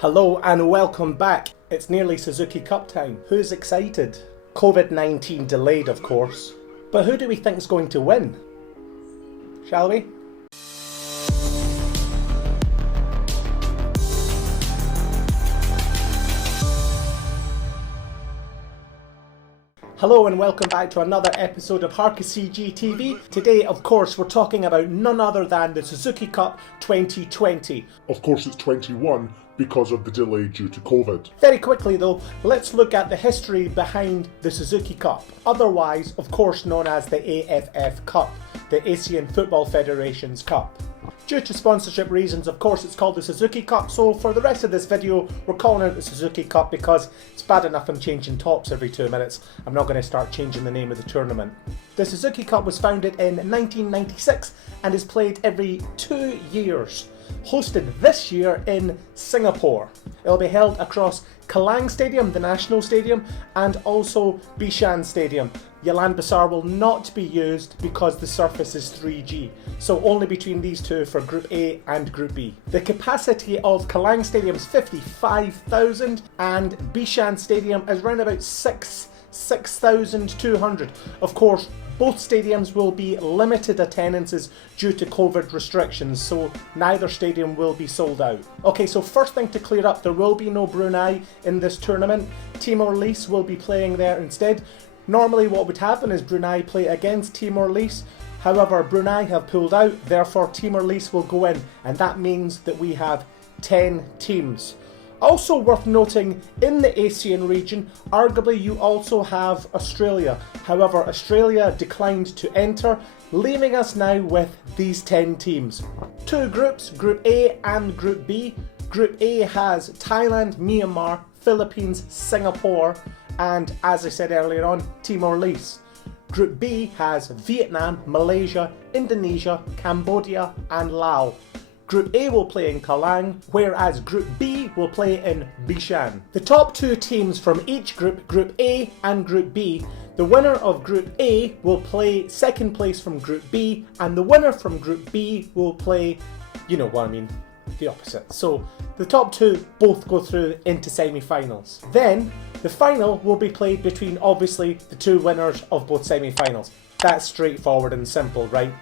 Hello and welcome back. It's nearly Suzuki Cup time. Who's excited? COVID-19 delayed, of course. But who do we think's going to win? Shall we? Hello and welcome back to another episode of harcuscg TV. Today, of course, we're talking about none other than the Suzuki Cup 2020. Of course it's 21 because of the delay due to COVID. Very quickly though, let's look at the history behind the Suzuki Cup, otherwise of course known as the AFF Cup, the ASEAN Football Federation's Cup. Due to sponsorship reasons, of course, it's called the Suzuki Cup, so for the rest of this video, we're calling it the Suzuki Cup because it's bad enough I'm changing tops every 2 minutes. I'm not going to start changing the name of the tournament. The Suzuki Cup was founded in 1996 and is played every 2 years. Hosted this year in Singapore. It'll be held across Kallang Stadium, the national stadium, and also Bishan Stadium. Jalan Besar will not be used because the surface is 3G, so only between these two for Group A and Group B. The capacity of Kallang Stadium is 55,000 and Bishan Stadium is around about 6,200. Of course, both stadiums will be limited attendances due to COVID restrictions, so neither stadium will be sold out. Okay, so first thing to clear up, there will be no Brunei in this tournament. Lease will be playing there instead. Normally what would happen is Brunei play against Lease. However, Brunei have pulled out, therefore Lease will go in, and that means that we have 10 teams. Also worth noting, in the ASEAN region, arguably you also have Australia. However, Australia declined to enter, leaving us now with these 10 teams. Two groups, Group A and Group B. Group A has Thailand, Myanmar, Philippines, Singapore, and as I said earlier on, Lease. Group B has Vietnam, Malaysia, Indonesia, Cambodia, and Laos. Group A will play in Kallang, whereas Group B will play in Bishan. The top two teams from each group, Group A and Group B, the winner of Group A will play second place from Group B, and the winner from Group B will play, you know what I mean, the opposite. So the top two both go through into semi-finals. Then the final will be played between obviously the two winners of both semi-finals. That's straightforward and simple, right?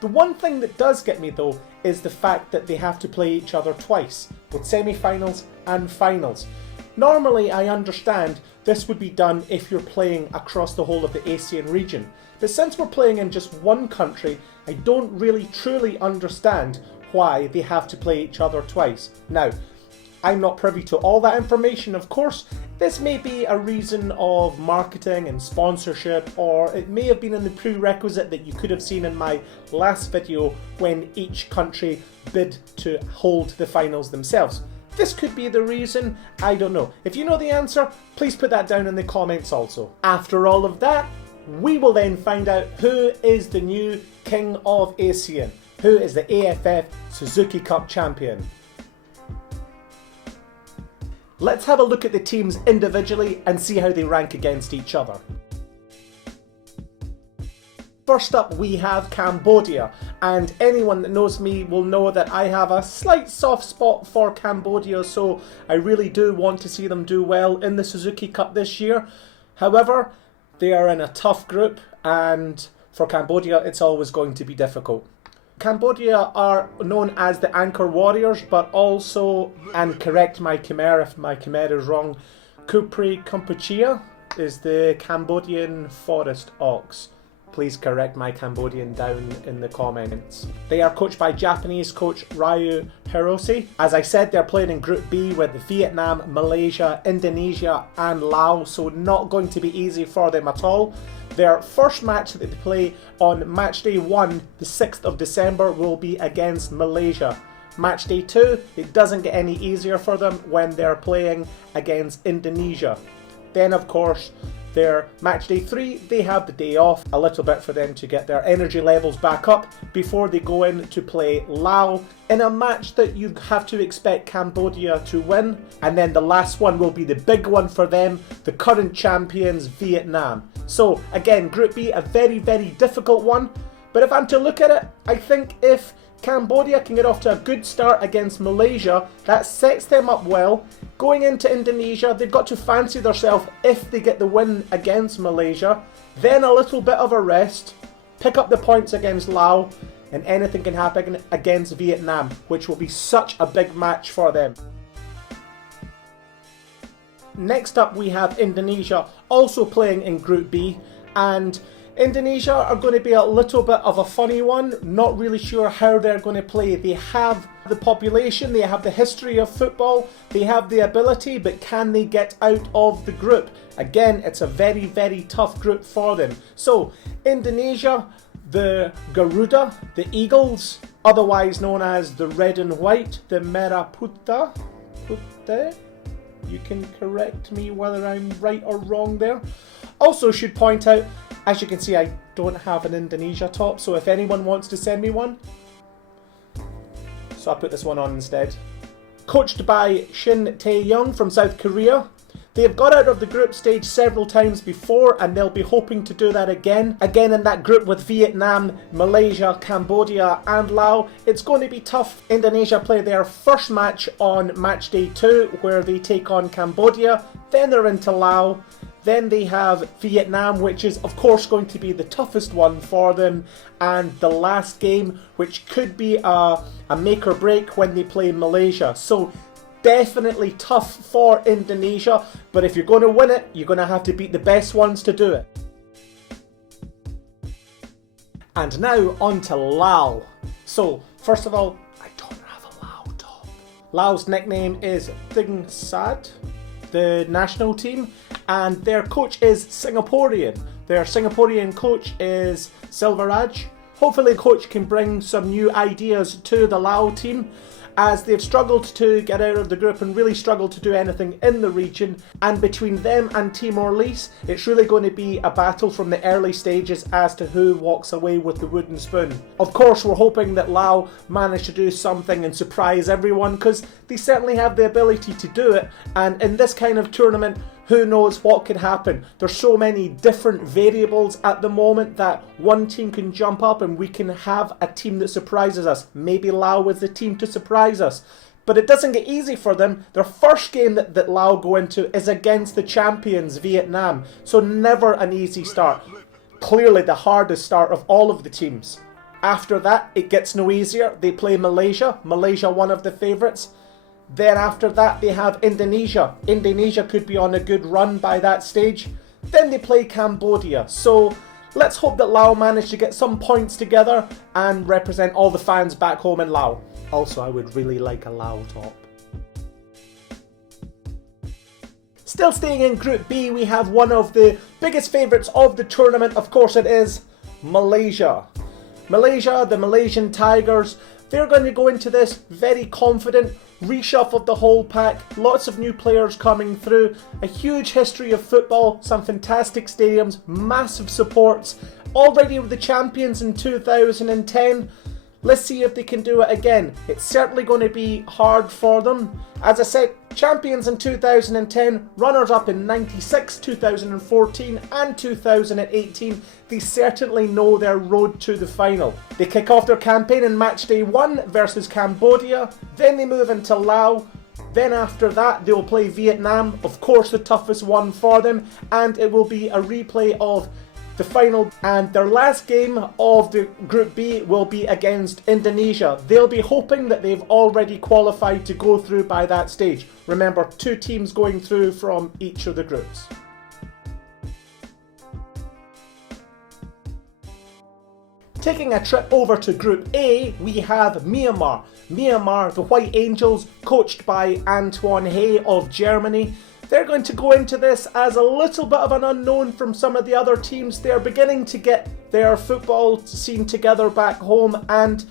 The one thing that does get me though is the fact that they have to play each other twice, both semi-finals and finals. Normally I understand this would be done if you're playing across the whole of the ASEAN region, but since we're playing in just one country, I don't really truly understand why they have to play each other twice. Now, I'm not privy to all that information, of course. This may be a reason of marketing and sponsorship, or it may have been in the prerequisite that you could have seen in my last video when each country bid to hold the finals themselves. This could be the reason, I don't know. If you know the answer, please put that down in the comments also. After all of that, we will then find out who is the new King of ASEAN, who is the AFF Suzuki Cup champion. Let's have a look at the teams individually and see how they rank against each other. First up we have Cambodia, and anyone that knows me will know that I have a slight soft spot for Cambodia, so I really do want to see them do well in the Suzuki Cup this year. However, they are in a tough group, and for Cambodia it's always going to be difficult. Cambodia are known as the Anchor Warriors, but also, and correct my Khmer if my Khmer is wrong, Kupri Kampuchea is the Cambodian Forest Ox. Please correct my Cambodian down in the comments. They are coached by Japanese coach Ryu Hirose. As I said, they're playing in Group B with Vietnam, Malaysia, Indonesia and Laos, so not going to be easy for them at all. Their first match that they play on match day 1, the 6th of December, will be against Malaysia. Match day 2, it doesn't get any easier for them when they're playing against Indonesia. Then of course, their match day 3, they have the day off, a little bit for them to get their energy levels back up before they go in to play Laos in a match that you have to expect Cambodia to win. And then the last one will be the big one for them, the current champions Vietnam. So again, Group B, a very, very difficult one. But if I'm to look at it, I think if Cambodia can get off to a good start against Malaysia. That sets them up well. Going into Indonesia, they've got to fancy themselves if they get the win against Malaysia. Then a little bit of a rest, pick up the points against Laos, and anything can happen against Vietnam, which will be such a big match for them. Next up we have Indonesia, also playing in Group B, and Indonesia are going to be a little bit of a funny one. Not really sure how they're going to play. They have the population, they have the history of football, they have the ability, but can they get out of the group? Again, it's a very, very tough group for them. So, Indonesia, the Garuda, the Eagles, otherwise known as the Red and White, the Merah Putih. You can correct me whether I'm right or wrong there. Also should point out, as you can see, I don't have an Indonesia top, so if anyone wants to send me one, so I put this one on instead. Coached by Shin Tae-young from South Korea. They have got out of the group stage several times before, and they'll be hoping to do that again. Again in that group with Vietnam, Malaysia, Cambodia and Laos. It's going to be tough. Indonesia play their first match on match day 2, where they take on Cambodia. Then they're into Laos. Then they have Vietnam, which is of course going to be the toughest one for them. And the last game, which could be a make or break when they play Malaysia. So definitely tough for Indonesia, but if you're going to win it, you're going to have to beat the best ones to do it. And now on to Laos. So first of all, I don't have a Laos top. Laos' nickname is Thing Sad, the national team, and their coach is Singaporean. Their Singaporean coach is Silvaraj. Hopefully the coach can bring some new ideas to the Laos team, as they've struggled to get out of the group and really struggled to do anything in the region. And between them and Timor-Leste, it's really going to be a battle from the early stages as to who walks away with the wooden spoon. Of course, we're hoping that Laos manage to do something and surprise everyone, because they certainly have the ability to do it. And in this kind of tournament, who knows what could happen? There's so many different variables at the moment that one team can jump up and we can have a team that surprises us. Maybe Laos is the team to surprise us. But it doesn't get easy for them. Their first game that Laos go into is against the champions, Vietnam. So never an easy start. Clearly the hardest start of all of the teams. After that, it gets no easier. They play Malaysia. Malaysia, one of the favourites. Then after that they have Indonesia. Indonesia could be on a good run by that stage. Then they play Cambodia. So let's hope that Laos manage to get some points together and represent all the fans back home in Laos. Also, I would really like a Laos top. Still staying in Group B, we have one of the biggest favourites of the tournament. Of course it is Malaysia. Malaysia, the Malaysian Tigers. They're going to go into this very confident, reshuffled the whole pack, lots of new players coming through, a huge history of football, some fantastic stadiums, massive supports, already with the champions in 2010. Let's see if they can do it again. It's certainly going to be hard for them. As I said, champions in 2010, runners-up in 96, 2014 and 2018. They certainly know their road to the final. They kick off their campaign in match day 1 versus Cambodia. Then they move into Laos. Then after that, they'll play Vietnam, of course the toughest one for them. And it will be a replay of the final, and their last game of the Group B will be against Indonesia. They'll be hoping that they've already qualified to go through by that stage. Remember, 2 teams going through from each of the groups. Taking a trip over to Group A, we have Myanmar. Myanmar, the White Angels, coached by Antoine Hey of Germany. They're going to go into this as a little bit of an unknown from some of the other teams. They're beginning to get their football scene together back home, and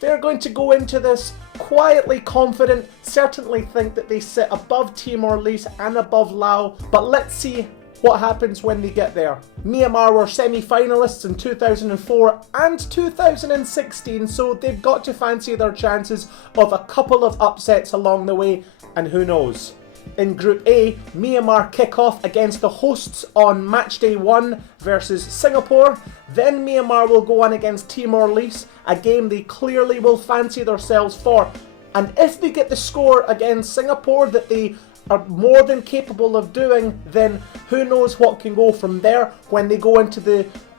they're going to go into this quietly confident, certainly think that they sit above Timor-Leste and above Laos, but let's see what happens when they get there. Myanmar were semi-finalists in 2004 and 2016, so they've got to fancy their chances of a couple of upsets along the way, and who knows. In Group A, Myanmar kick off against the hosts on match day 1 versus Singapore. Then Myanmar will go on against Timor-Leste, a game they clearly will fancy themselves for. And if they get the score against Singapore that they are more than capable of doing, then who knows what can go from there when they go into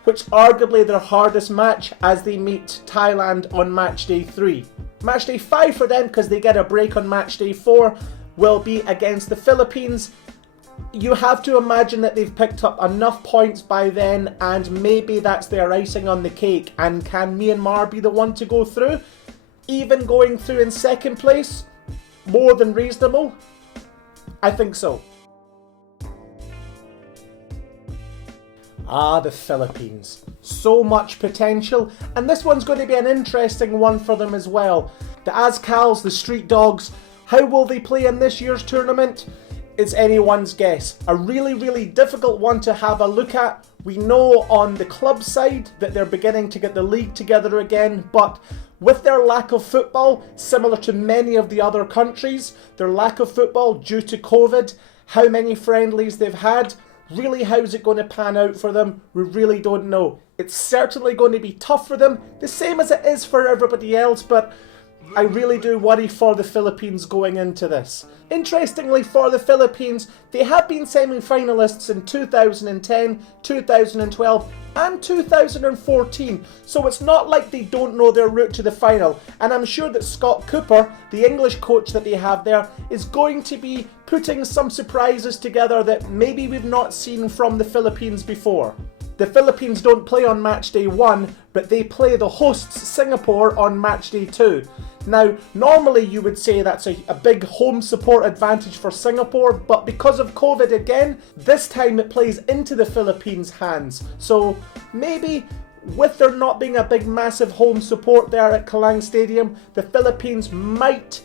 which arguably their hardest match as they meet Thailand on match day 3. Match day 5 for them, because they get a break on match day 4, will be against the Philippines. You have to imagine that they've picked up enough points by then, and maybe that's their icing on the cake. And can Myanmar be the one to go through? Even going through in second place? More than reasonable? I think so. Ah, the Philippines. So much potential, and this one's going to be an interesting one for them as well. The Azkals, the Street Dogs, how will they play in this year's tournament? It's anyone's guess. A really, really difficult one to have a look at. We know on the club side that they're beginning to get the league together again, but with their lack of football, similar to many of the other countries, their lack of football due to COVID, how many friendlies they've had, really how's it going to pan out for them? We really don't know. It's certainly going to be tough for them, the same as it is for everybody else, but I really do worry for the Philippines going into this. Interestingly for the Philippines, they have been semi-finalists in 2010, 2012 and 2014, so it's not like they don't know their route to the final, and I'm sure that Scott Cooper, the English coach that they have there, is going to be putting some surprises together that maybe we've not seen from the Philippines before. The Philippines don't play on match day 1, but they play the hosts Singapore on match day 2. Now, normally you would say that's a big home support advantage for Singapore, but because of COVID again, this time it plays into the Philippines' hands. So maybe with there not being a big massive home support there at Kalang Stadium, the Philippines might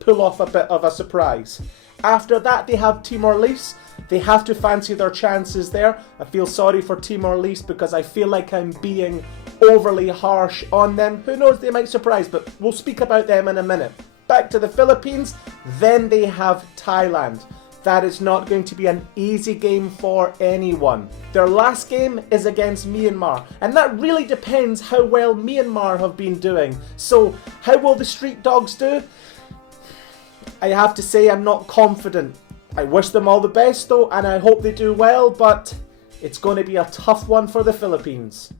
pull off a bit of a surprise. After that, they have Timor-Leste. They have to fancy their chances there. I feel sorry for Timor-Leste because I feel like I'm being overly harsh on them. Who knows, they might surprise, but we'll speak about them in a minute. Back to the Philippines, then they have Thailand. That is not going to be an easy game for anyone. Their last game is against Myanmar, and that really depends how well Myanmar have been doing. So, how will the Street Dogs do? I have to say I'm not confident. I wish them all the best though, and I hope they do well, but it's going to be a tough one for the Philippines.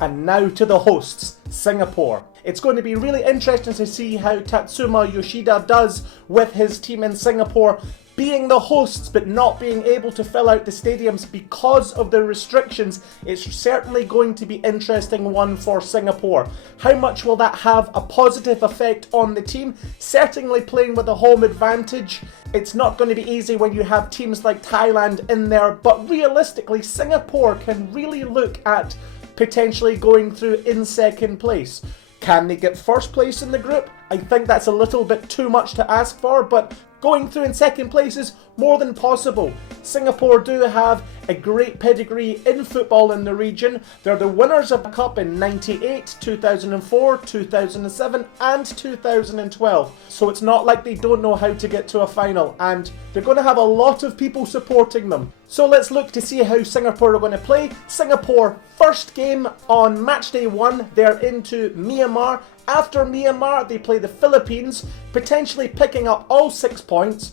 And now to the hosts, Singapore. It's going to be really interesting to see how Tatsuma Yoshida does with his team in Singapore, being the hosts but not being able to fill out the stadiums because of the restrictions. It's certainly going to be an interesting one for Singapore. How much will that have a positive effect on the team? Certainly playing with a home advantage. It's not going to be easy when you have teams like Thailand in there, but realistically Singapore can really look at potentially going through in second place. Can they get first place in the group? I think that's a little bit too much to ask for, but going through in second place is more than possible. Singapore do have a great pedigree in football in the region. They're the winners of the Cup in 98, 2004, 2007 and 2012. So it's not like they don't know how to get to a final, and they're going to have a lot of people supporting them. So let's look to see how Singapore are going to play. Singapore, first game on match day 1, they're into Myanmar. After Myanmar, they play the Philippines, potentially picking up all 6 points.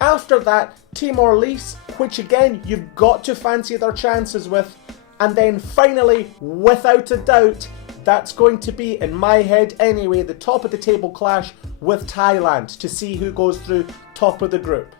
After that, Timor-Leste, which again, you've got to fancy their chances with. And then finally, without a doubt, that's going to be, in my head anyway, the top of the table clash with Thailand to see who goes through top of the group.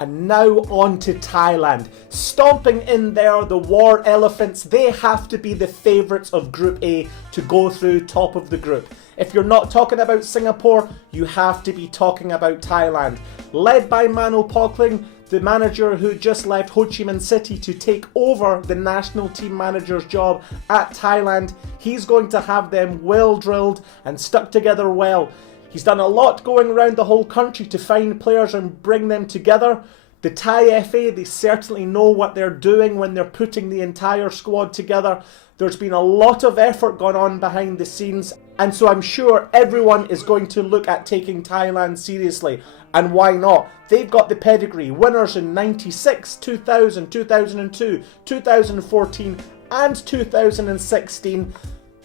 And now on to Thailand. Stomping in there, the War Elephants, they have to be the favourites of Group A to go through top of the group. If you're not talking about Singapore, you have to be talking about Thailand. Led by Mano Pokling, the manager who just left Ho Chi Minh City to take over the national team manager's job at Thailand, he's going to have them well drilled and stuck together well. He's done a lot going around the whole country to find players and bring them together. The Thai FA, they certainly know what they're doing when they're putting the entire squad together. There's been a lot of effort gone on behind the scenes, and so I'm sure everyone is going to look at taking Thailand seriously. And why not? They've got the pedigree. Winners in 96, 2000, 2002, 2014 and 2016.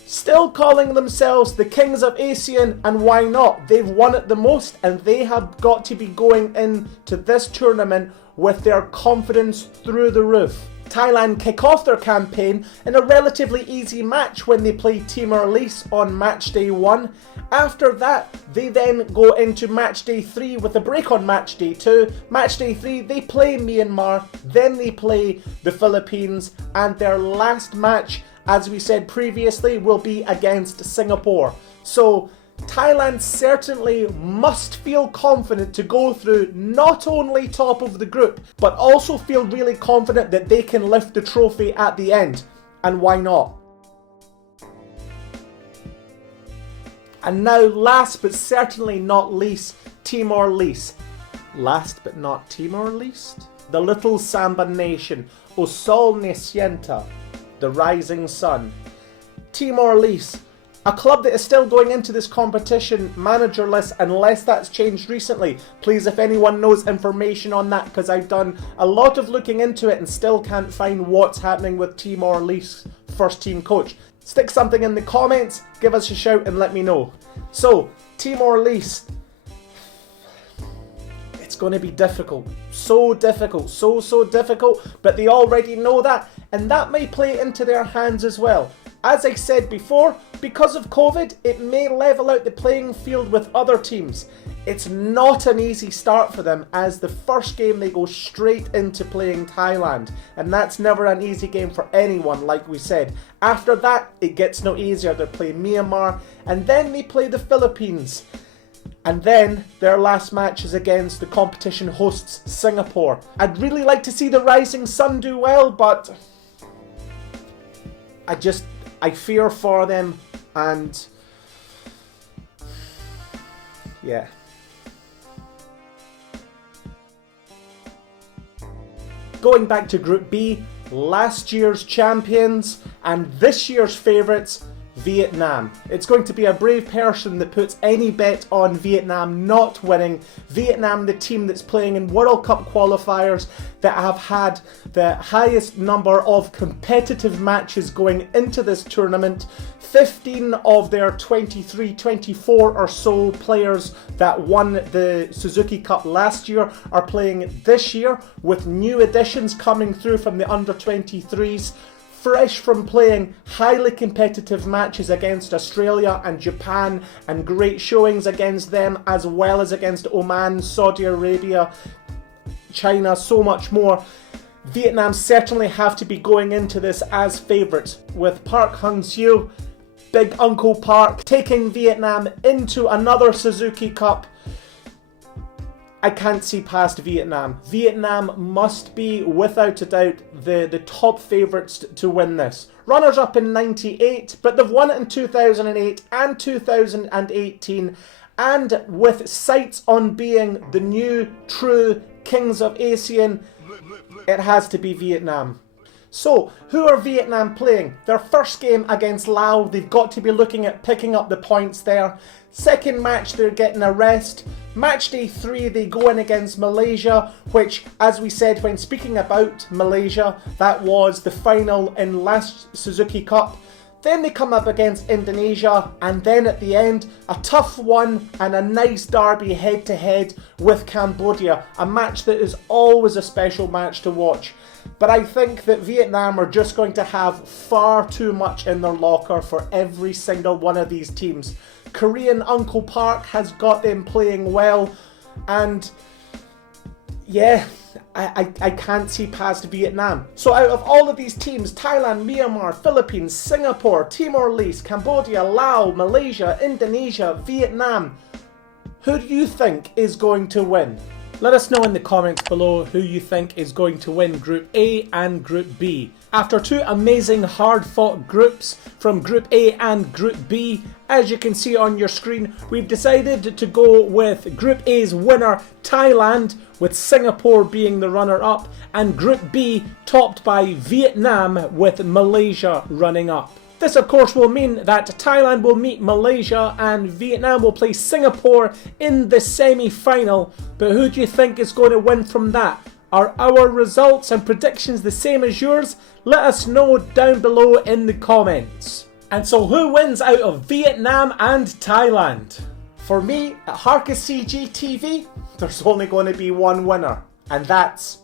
Still calling themselves the Kings of ASEAN, and why not? They've won it the most, and they have got to be going into this tournament with their confidence through the roof. Thailand kick off their campaign in a relatively easy match when they play Lease on match day 1. After that, they then go into match day 3 with a break on match day 2. Match day 3, they play Myanmar, then they play the Philippines, and their last match, as we said previously, will be against Singapore. So Thailand certainly must feel confident to go through not only top of the group, but also feel really confident that they can lift the trophy at the end. And why not? And now, last but certainly not least, Timor-Leste. Last but not Timor-Leste? The little Samba nation, O Sol Naciente, the rising sun. Timor-Leste, a club that is still going into this competition managerless unless that's changed recently. Please, if anyone knows information on that, because I've done a lot of looking into it and still can't find what's happening with Timor-Leste's first team coach. Stick something in the comments, give us a shout and let me know. So, Timor-Leste, it's going to be difficult. So difficult, so difficult, but they already know that, and that may play into their hands as well. As I said before, because of COVID, it may level out the playing field with other teams. It's not an easy start for them, as the first game they go straight into playing Thailand, and that's never an easy game for anyone, like we said. After that, it gets no easier. They play Myanmar, and then they play the Philippines. And then their last match is against the competition hosts, Singapore. I'd really like to see the Rising Sun do well, but I fear for them, and yeah. Going back to Group B, last year's champions and this year's favourites, Vietnam. It's going to be a brave person that puts any bet on Vietnam not winning. Vietnam, the team that's playing in World Cup qualifiers, that have had the highest number of competitive matches going into this tournament. 15 of their 23, 24 or so players that won the Suzuki Cup last year are playing this year, with new additions coming through from the under-23s. Fresh from playing highly competitive matches against Australia and Japan, and great showings against them, as well as against Oman, Saudi Arabia, China, so much more. Vietnam certainly have to be going into this as favourites, with Park Hang-seo, Big Uncle Park, taking Vietnam into another Suzuki Cup. I can't see past Vietnam. Vietnam must be, without a doubt, the top favourites to win this. Runners-up in 98, but they've won it in 2008 and 2018, and with sights on being the new, true Kings of ASEAN, it has to be Vietnam. So, who are Vietnam playing? Their first game against Laos, they've got to be looking at picking up the points there. Second match, they're getting a rest. Match day 3, they go in against Malaysia, which, as we said when speaking about Malaysia, that was the final in last Suzuki Cup. Then they come up against Indonesia, and then at the end, a tough one and a nice derby head-to-head with Cambodia, a match that is always a special match to watch. But I think that Vietnam are just going to have far too much in their locker for every single one of these teams. Korean Uncle Park has got them playing well, and yeah, I can't see past Vietnam. So out of all of these teams, Thailand, Myanmar, Philippines, Singapore, Timor-Leste, Cambodia, Laos, Malaysia, Indonesia, Vietnam, who do you think is going to win? Let us know in the comments below who you think is going to win Group A and Group B. After two amazing hard-fought groups from Group A and Group B, as you can see on your screen, we've decided to go with Group A's winner, Thailand, with Singapore being the runner-up, and Group B topped by Vietnam with Malaysia running up. This of course will mean that Thailand will meet Malaysia and Vietnam will play Singapore in the semi-final, but who do you think is going to win from that? Are our results and predictions the same as yours? Let us know down below in the comments. And so who wins out of Vietnam and Thailand? For me, at harcuscg TV, there's only going to be one winner, and that's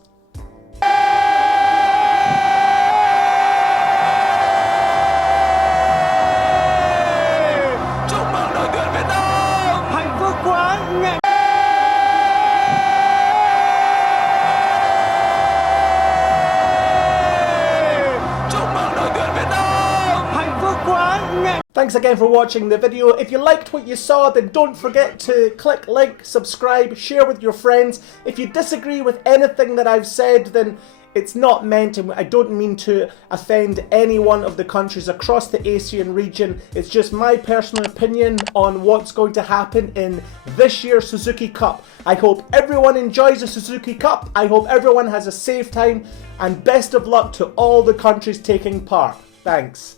Thanks again for watching the video. If you liked what you saw, then don't forget to click like, subscribe, share with your friends. If you disagree with anything that I've said, then it's not meant to, I don't mean to offend any one of the countries across the ASEAN region. It's just my personal opinion on what's going to happen in this year's Suzuki Cup. I hope everyone enjoys the Suzuki Cup. I hope everyone has a safe time, and best of luck to all the countries taking part. Thanks.